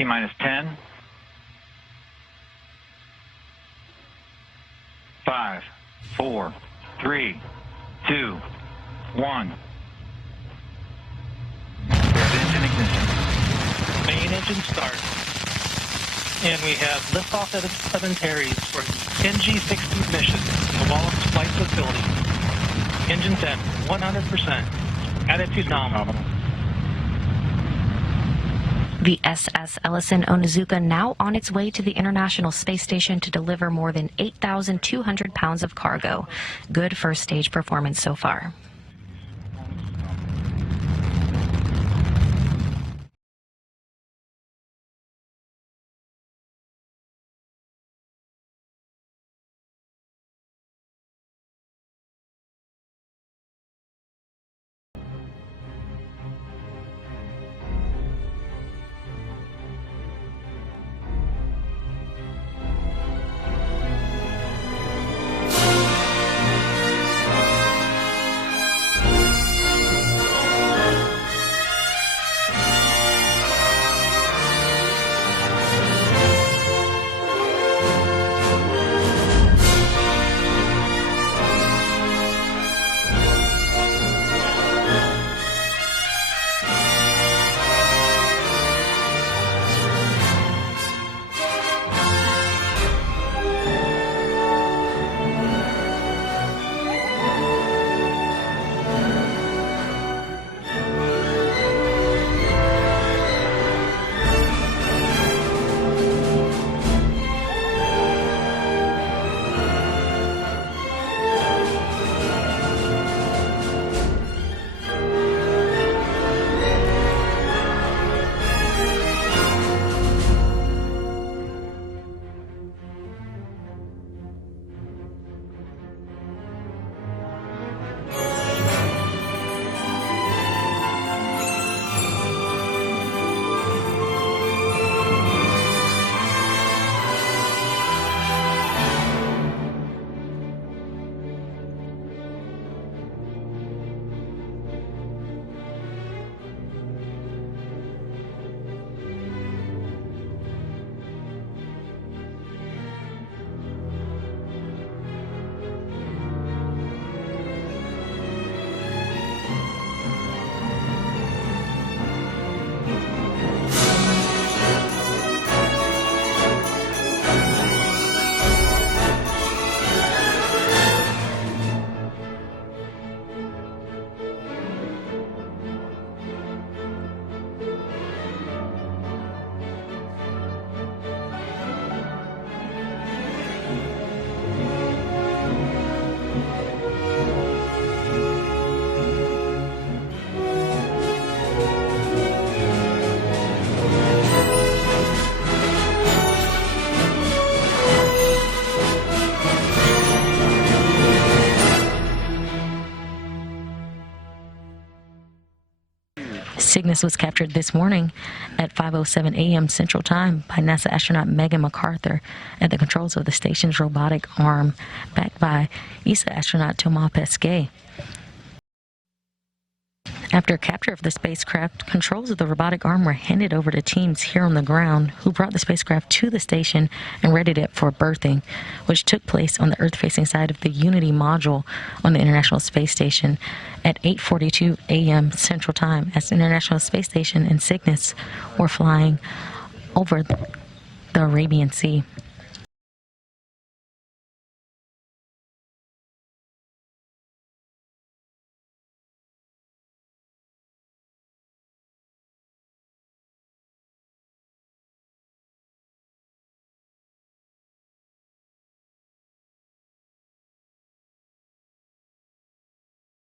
T-minus 10. 5, 4, 3, 2, 1. There's engine ignition. Main engine start. And we have liftoff of Antares for the NG-16 mission to the Wallace Flight Facility. Engines at 100%. Attitude nominal. The SS Ellison Onizuka now on its way to the International Space Station to deliver more than 8,200 pounds of cargo. Good first stage performance so far. Cygnus was captured this morning at 5:07 a.m. Central Time by NASA astronaut Megan McArthur at the controls of the station's robotic arm, backed by ESA astronaut Thomas Pesquet. After capture of the spacecraft, controls of the robotic arm were handed over to teams here on the ground who brought the spacecraft to the station and readied it for berthing, which took place on the Earth-facing side of the Unity module on the International Space Station at 8:42 a.m. Central Time as the International Space Station and Cygnus were flying over the Arabian Sea.